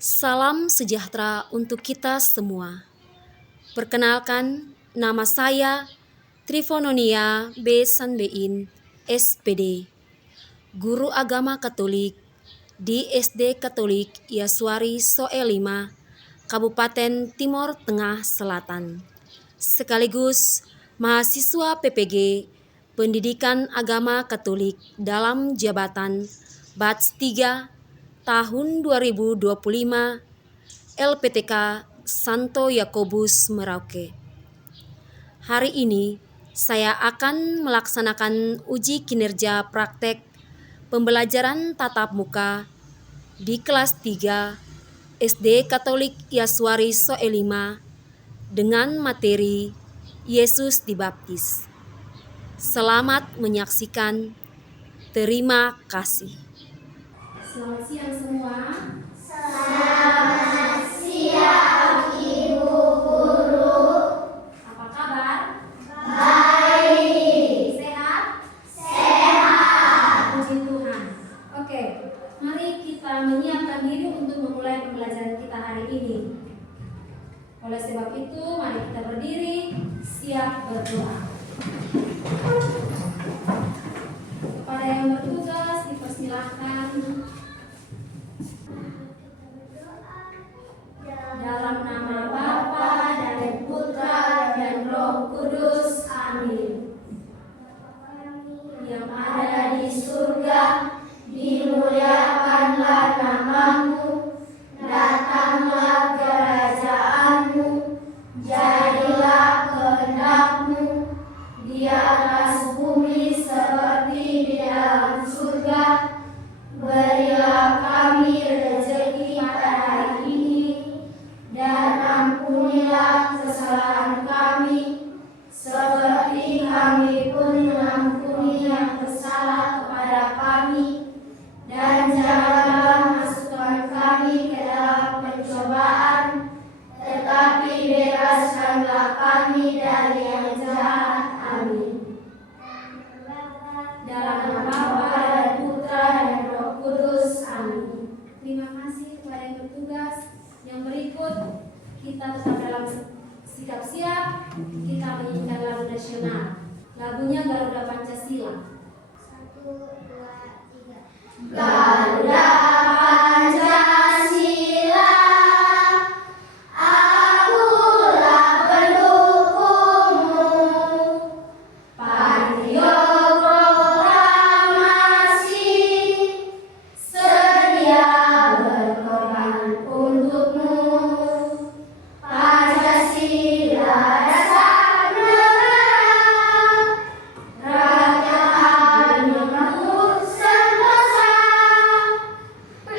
Salam sejahtera untuk kita semua. Perkenalkan, nama saya Trifononia B. Sanbein, SPD, Guru Agama Katolik di SD Katolik Yaswari Soe 5, Kabupaten Timor Tengah Selatan, sekaligus mahasiswa PPG Pendidikan Agama Katolik dalam jabatan Batch 3 tahun 2025 LPTK Santo Yakobus Merauke. Hari ini saya akan melaksanakan uji kinerja praktek pembelajaran tatap muka di kelas 3 SD Katolik Yaswari Soe 5 dengan materi Yesus dibaptis. Selamat menyaksikan. Terima kasih. Selamat siang semua. Selamat siang Ibu Guru. Apa kabar? Baik. Sehat? Sehat. Puji Tuhan. Oke, mari kita menyiapkan diri untuk memulai pembelajaran kita hari ini. Oleh sebab itu, mari kita berdiri, siap berdoa. Kepada yang bertugas dipersilahkan. Dalam nama Bapa dan Putra dan Roh Kudus, amin. Yang ada di surga, dimuliakanlah namamu, datanglah kerajaanmu, jadilah kehendakmu di atas bumi seperti di dalam surga. Berilah kami rezeki pada hari ini, dan ampunilah kesalahan kami, seperti kami pun mengampuni yang bersalah kepada kami. Dan janganlah masukkan kami ke dalam pencobaan, tetapi bebaskanlah kami dari yang jahat. Amin. Dalam nama Bapa dan Putra dan Roh Kudus, amin. Terima kasih kepada yang bertugas. Yang berikut, kita tetap dalam sikap siap, kita menyanyikan lagu nasional. Lagunya Garuda Pancasila. 1, 2, 3. Garuda Pancasila, akulah pendukungmu. Patriot proklamasi, sedia berkorban untukmu. Pancasila dasar negara, rakyat adil makmur sentosa.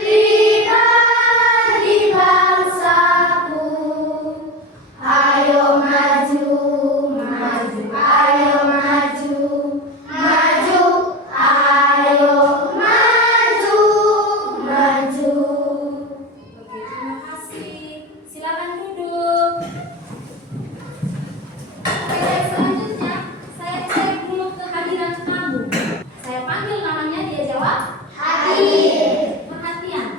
Pribadi bangsaku, ayo maju, maju, ayo maju, maju, ayo maju, maju. Oke, terima kasih. Silakan duduk. Oke, baik, selanjutnya saya cek dulu kehadiran tamu. Saya panggil namanya, dia jawab. Hadir. Perhatian.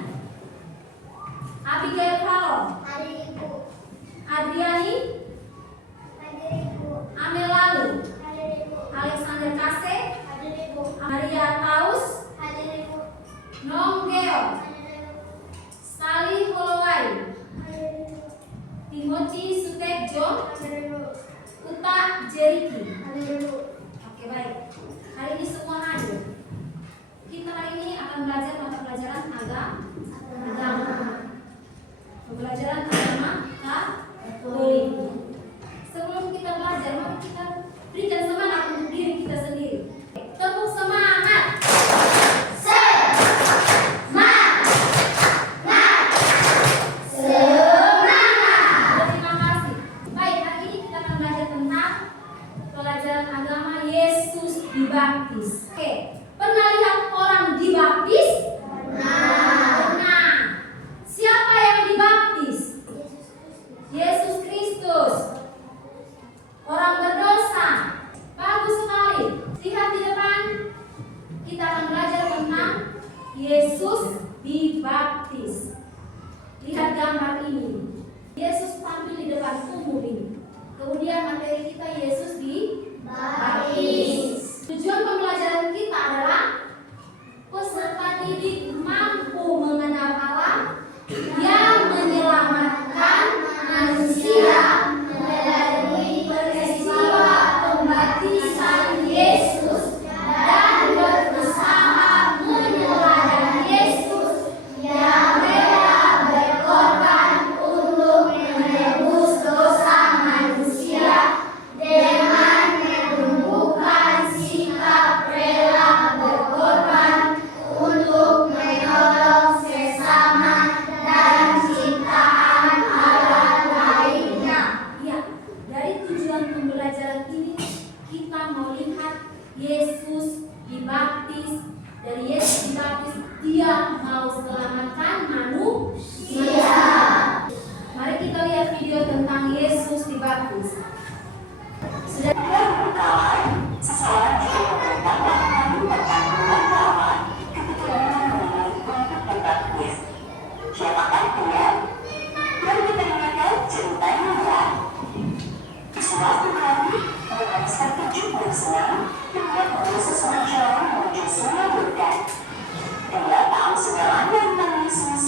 Abigail Farol, Hadir Ibu. Adriani, Hadir Ibu. Amelalu, Hadir Ibu. Alexander Kase, Hadir Ibu. Maria Taus, Hadir Ibu. Nonggeo, Hadir Ibu. Sali Holowai, Hadir Ibu. Timothy Sutekjo, Hadir Ibu. Uta Jeriki. Hadir Ibu. Oke, baik. Hari ini semua hadir. Kita hari ini akan belajar mata pelajaran agama. Pembelajaran agama Katolik. Sebelum kita belajar, mari kita berikan semangat untuk diri kita sendiri. Tepuk semangat. Terima kasih. Baik, hari ini kita akan belajar tentang pelajaran agama Yesus dibaptis. Oke, pernah lihat orang dibaptis? Pernah. Siapa yang dibaptis? Yesus Kristus. Orang berdosa. Bagus sekali. Yesus dibaptis, dari Yesus dibaptis dia mau selamatkan manusia. Mari kita lihat video tentang Yesus dibaptis. Sudah seseorang juga memberitakan tentang bulan lawan ketika memilih untuk dibaptis. Siapakah dia? Mari kita dengarkan ceritanya ya. Suatu hari, dengan terkejut dan senang, melihat Yesus berjalan menuju Sungai Yordan. Dia tahu segalanya tentang Yesus.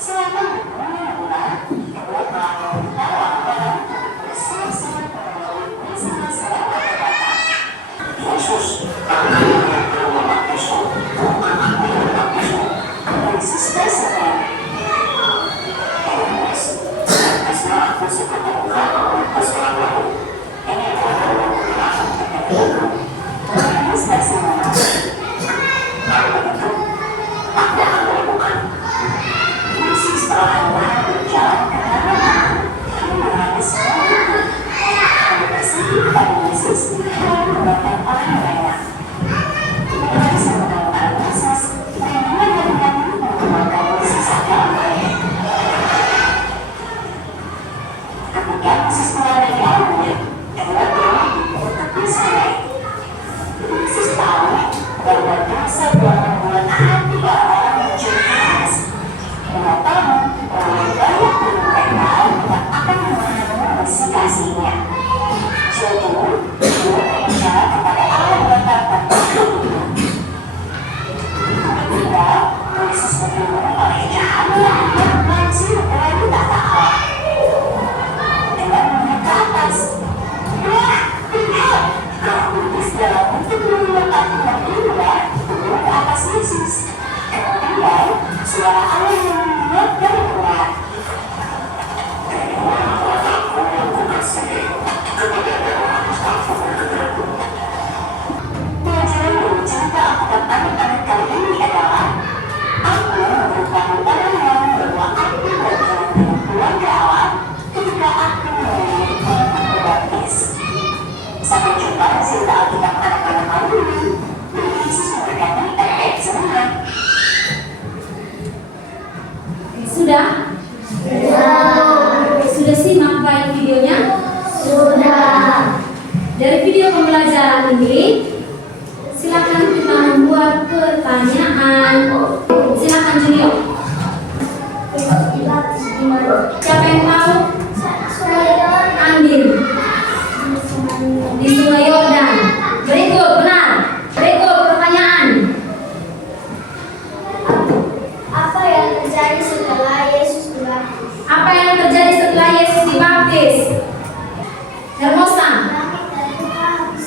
Selama berbulan-bulan, dia telah meminta orang-orang untuk bersiap-siap menemui Mesias yang akan datang. Yesus, karena yang belum membaptismu, bukan aku yang membaptismu. Yesus berseru, Yohanes, baptislah aku seperti engkau seorang lalu. Ini adalah pemberian kepadaku. Yohanes berseru, kalau begitu, aku akan melakukan. Yesus telah berjalan kemana-mana. Yohanes menunggu. Dia berseru kepada Yesus lalu mendatang orang banyak. Yohanes mengenal Yesus dan dia dengan mengeluarkan Yesus agama. Ketika Yesus keluar dari airnya, dia berlari untuk tepi sungai. Yesus tahu bahwa dosa berbulan hati orang-orang mencuri keras. Dia tahu bahwa banyak mereka yang akan memahami isi kasihnya. Jadi, dia berbicara kepada Allah Bapa Tuhan. Ketika Yesus bertemu oleh cahaya yang langsung lalu tak tahan. Dengan melihat ke atas, wah, lihat, Roh Kudus dalam bentuk menggunakan yang indah turun ke atas Yesus. Kemudian, suara Allah yang menguat dari luar. Inilah anakku yang kukasihi, kepadanya aku berkenan. Pelajaran dari cerita Alkitab anak-anak kali ini adalah aku memberitahu orang lain bahwa aku bagian dari keluarga Allah ketika aku memilih untuk berbaptis. Sampai jumpa di cerita Alkitab anak-anak kali ini. Yesus memberkati anak-anak semua. sudah? Sudah simak baik videonya? Sudah. Dari video pembelajaran ini, silakan kita membuat pertanyaan. Silakan Junior. Yesus dibaptis di mana? Siapa yang tahu? Saya Andin di Sungai Yordan. Berikut benar. Berikut pertanyaan. apa yang terjadi setelah Yesus dibaptis? Apa yang terjadi setelah Yesus dibaptis? Hermosa. Langit dan bumi habis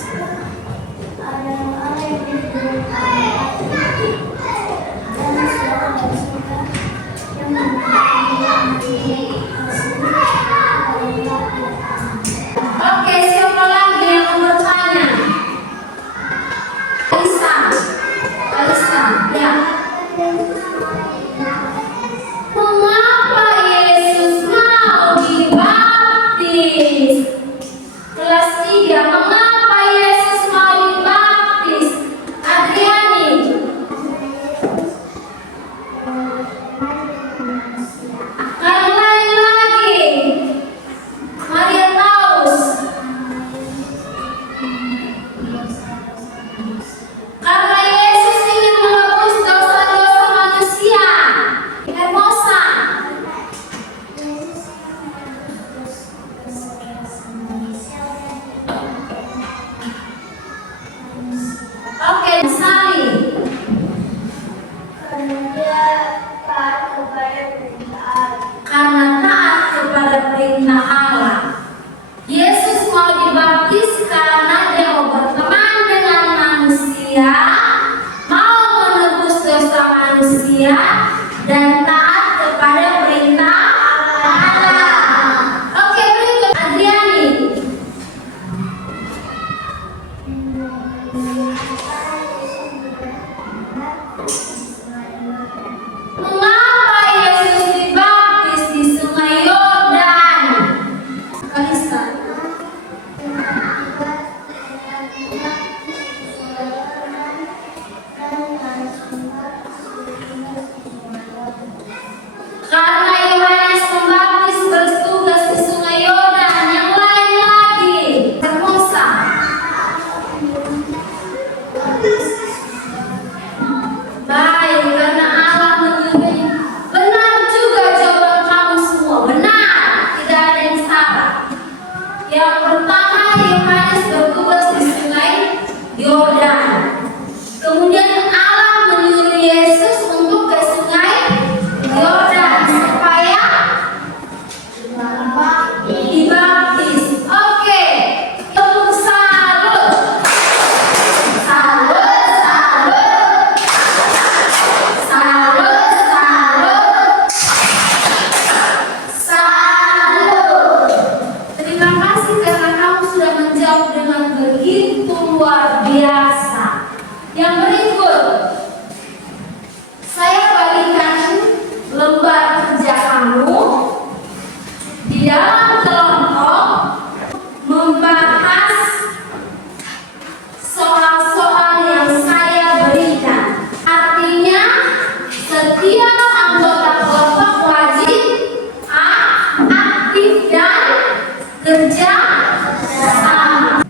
Yang pertama, Yohanes bertugas di sungai Yordan. Kemudian Allah menyuruh Yesus untuk ke sungai Yordan supaya dibaptis. Oke, tepuk salut. Salut, salut. Salut, salut. Salut. Terima kasih karena kamu sudah menjawab dengan begitu luar biasa. Yang berikut, saya bagikan lembar kerja kamu di dalam kelompok membahas soal-soal yang saya berikan. Artinya, setiap anggota kelompok wajib aktif dan kerja sama.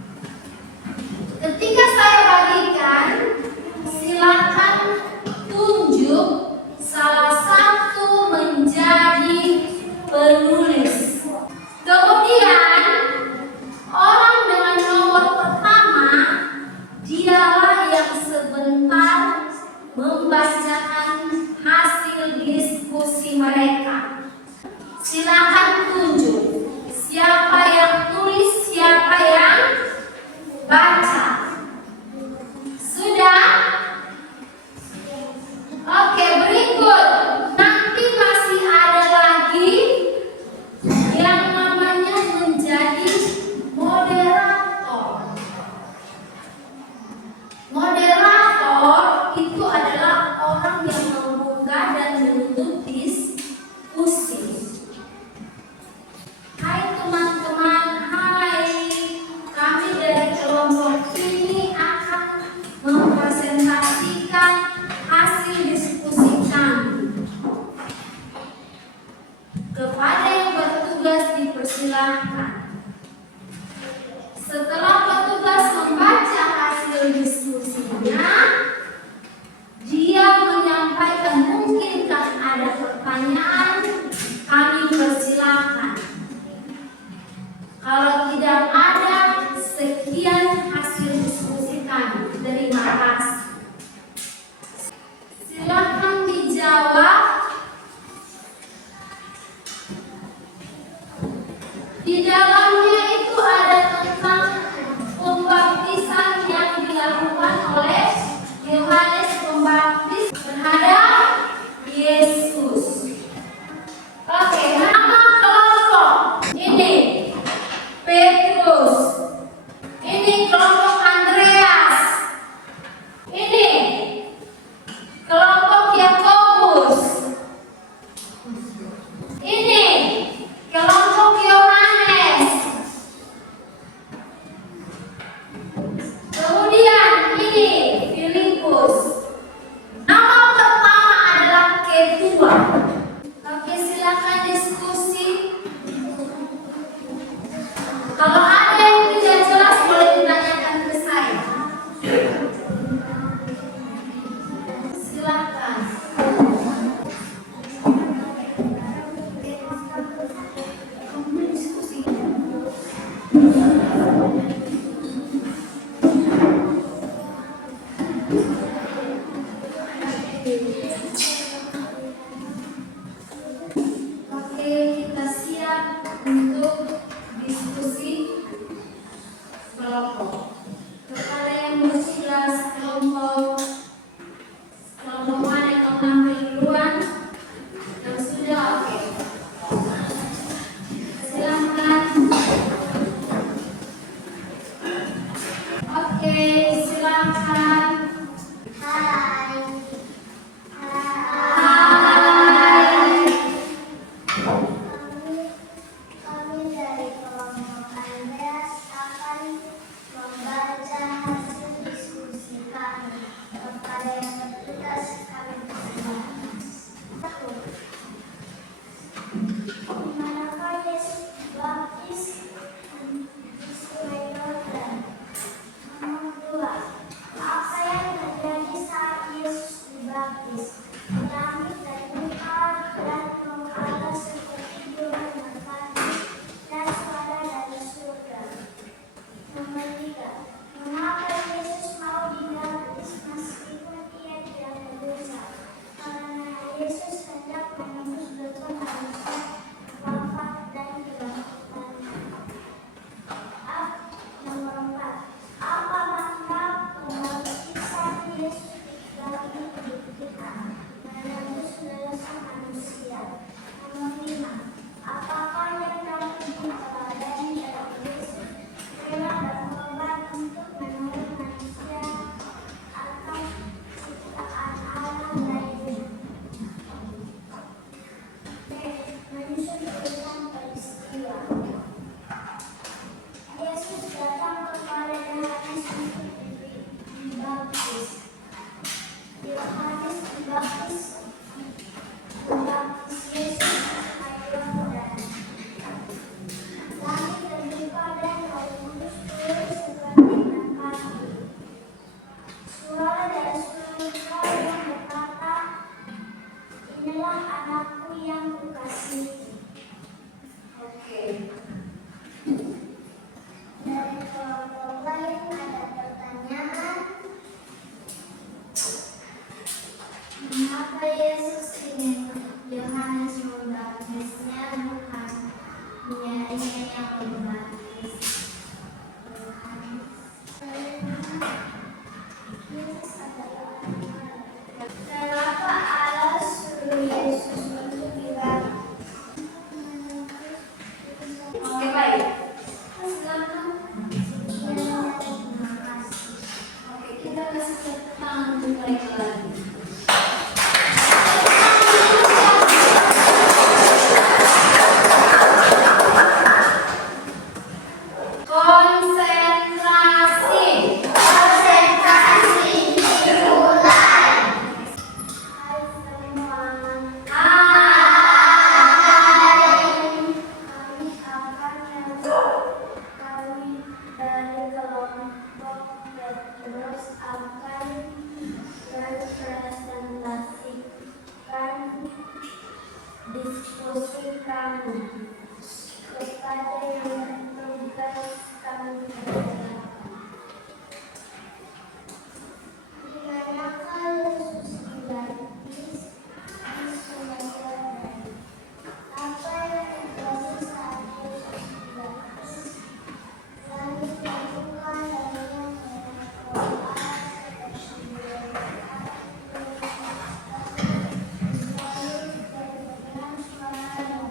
Ketika saya bagikan, silakan tunjuk salah satu menjadi penulis. Kemudian, orang dengan nomor pertama, dialah yang sebentar membacakan hasil diskusi mereka. Silakan tunjuk siapa yang tulis, siapa yang baca. Sudah? Oke, berikut. Nanti masih ada lagi yang namanya menjadi moderator. Moderator itu adalah orang yang membuka dan menutup diskusi. Hai teman-teman, hai. Kami dari kelompok ini akan mempresentasikan hasil diskusi kami. Kepada yang bertugas dipersilahkan. Setelah petugas membaca hasil diskusinya, dia menyampaikan, mungkinkah ada pertanyaan, kami persilahkan. Kalau tidak ada, sekian hasil diskusi kami. Terima kasih. Silakan dijawab. Di dalamnya itu ada tentang pembaptisan yang dilakukan oleh Yohanes Pembaptis terhadap Yesus. Oke, nama kelompok ini Petrus. Ini kelompok Andreas. Ini kelompok Yakobus. Ini kelompok Yohanes. Kemudian ini Filipus. Nama pertama adalah ketua. Oke, silakan diskusi. Kalau ada yang tidak jelas boleh ditanyakan ke saya. Silakan. Kamu diskusi. Oke, kita siap untuk diskusi kelompok. Kepada yang bertugas kelompok mana yang tampil duluan? Yang sudah oke. Silakan. Oke, silakan. Hai. Hai. Kami dari kelompok Andreas akan membahas mereka lagi. Konsentrasi. Konsentrasi dimulai. Hai semua. Kami akan kami dari kelompok Petrus akan merepresentasikan diskusi kami kepada yang tugas kami kerjakan. Di manakah Yesus dilatih di semenjak dari apa yang terjadi saat Yesus dilatih? Langit terbuka dan Ia berdoa seperti biasa. Lalu terdengar suara dari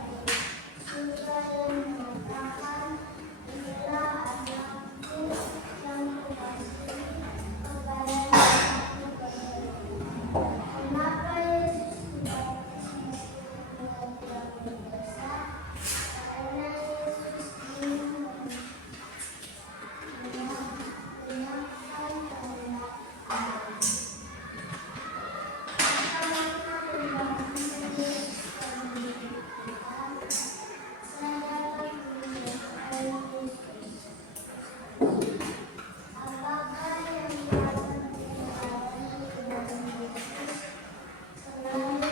surga yang mengatakan, inilah anakku yang kukasihi, kepadanya aku bernyanyi. Kenapa Yesus dilatih seperti yang biasa? Karena Yesus ingin menyenangkan kehendak Allah. Apakah pribadi Yesus sendiri? Saya dapat menjadi Yesus. Apakah yang dapat dikatakan kepada Yesus? Selain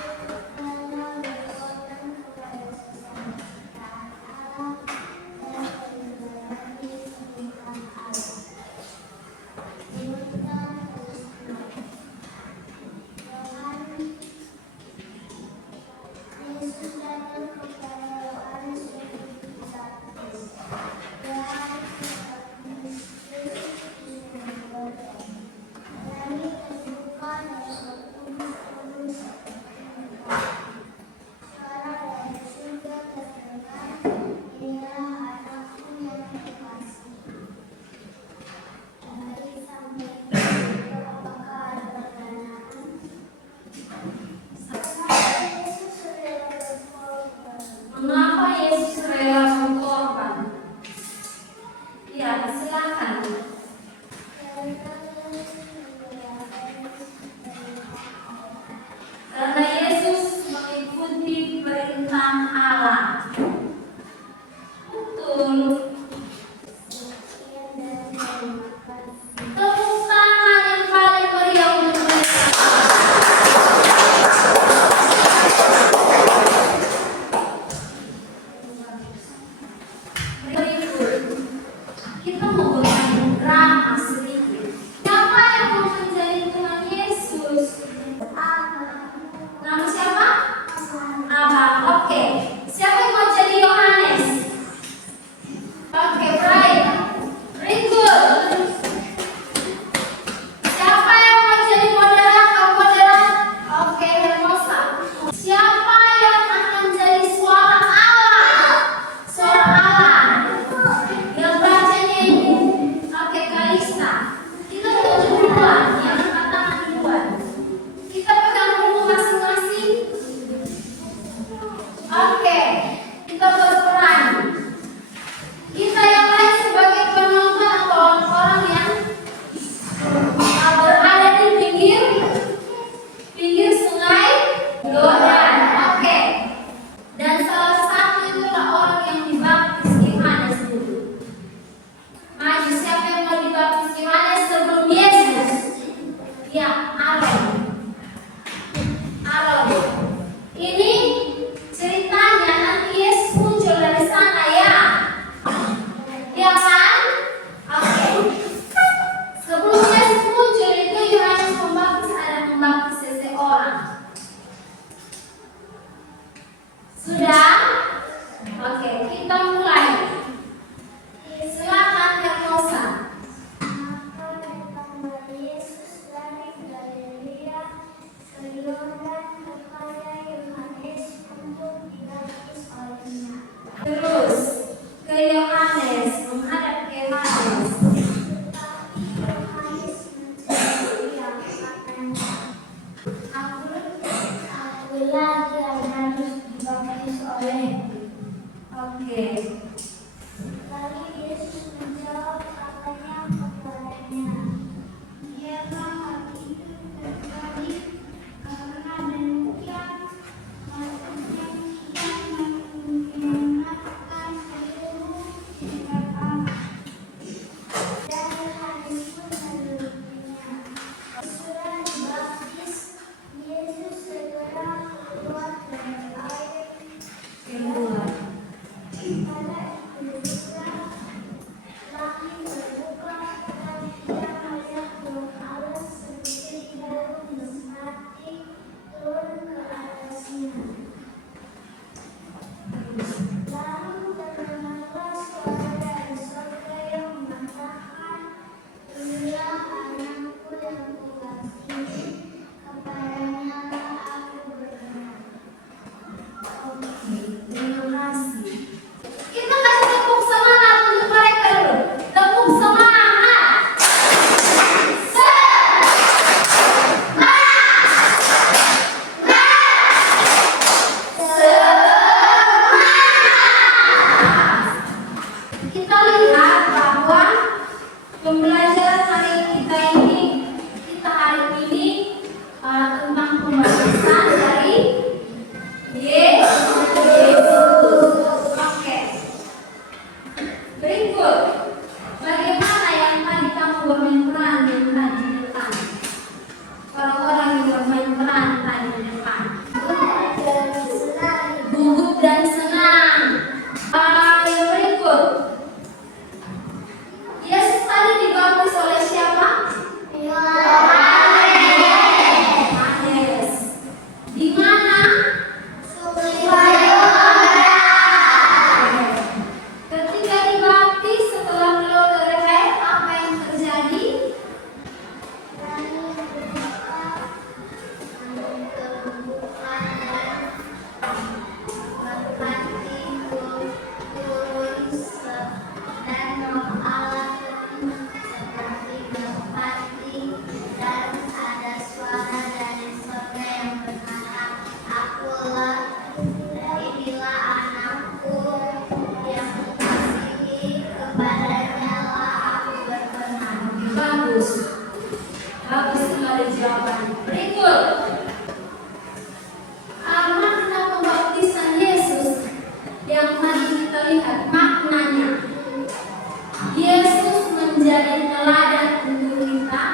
hanya berkorban kepada sesama ciptaan Allah dan menjalani perintah Allah. Menurutkan Yohanes, Yesus datang kepada Yohanes untuk dibaptis. Yohanes dibaptis, Yesus ingin berdoa. Langit terbuka dan Roh Kudus turun seperti hujan. Suara dari surga terdengar, inilah anakku yang kukasihi. Mari sampai di situ, apakah ada pertanyaan? Mengapa Yesus rela berkorban? Mengapa Yesus rela berkorban? Ya, silakan. Karena Yesus mengikuti perintah Allah. Betul. Sekian dan terima kasih. Tepuk tangan yang paling meriah untuk mereka. Berikut, kita mau bermain drum. kembali jawaban berikut. Makna pembaptisan Yesus yang tadi kita lihat maknanya. Yesus menjadi teladan untuk kita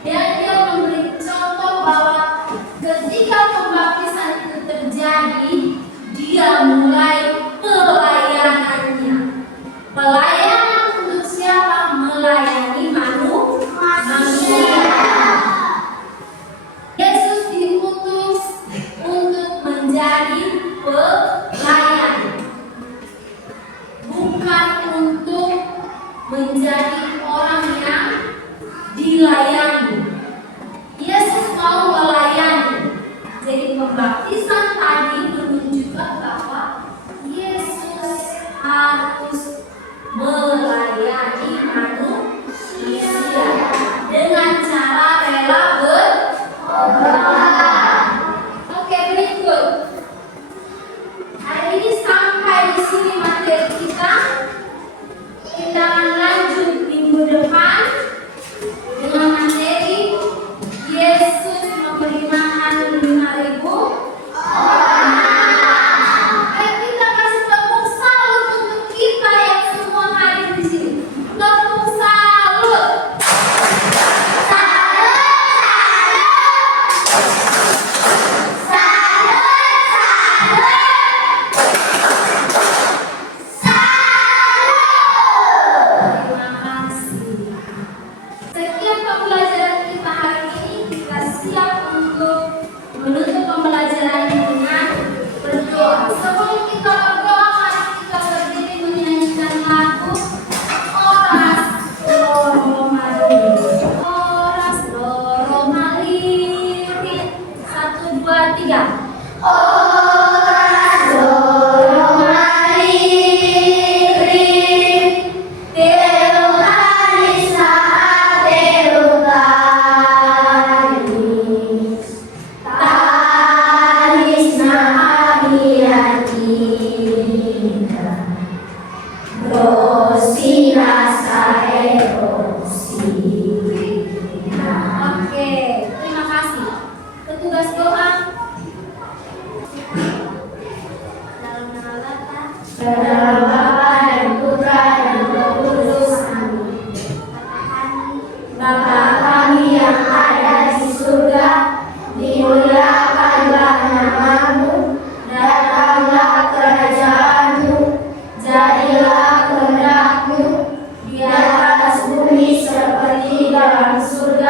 dan Dia memberi contoh bahwa ketika pembaptisan itu terjadi, Dia mulai pelayanannya. Pelayanan untuk siapa? Melayani manusia. Yesus diutus untuk menjadi pelayan, bukan untuk menjadi orang yang dilayani. Yesus mau melayani. Jadi pembaptisan tadi menunjukkan bahwa Yesus harus melayani manusia dengan cara rela berkorban. Oke, berikut. Hari ini sampai di sini materi kita. Kita akan lanjut minggu depan dengan materi Yesus memberi makan 5.000 orang. Ayo kita kasih tepuk salut untuk kita yang semua hadir di sini. Tepuk salut. Terima kasih. Sekian pembelajaran kita hari ini. Kita siap untuk menutup pembelajaran ini dengan berdoa. Sebelum kita berdoa, mari kita berdiri menyanyikan lagu Oras Loro Maliri. Oras Loro Maliri. 1, 2, 3. Oras Loro Maliri. Terutani saat terutanis. Tanis na hati-hatinya. Rosina Saerosina. Oke, terima kasih. Petugas doa. Dalam Bapa dan Putra dan Roh Kudus. Amin. Bapa kami yang ada di surga, dimuliakanlah nama-Mu, datanglah kerajaan-Mu, jadilah kehendak-Mu di atas bumi seperti dalam surga.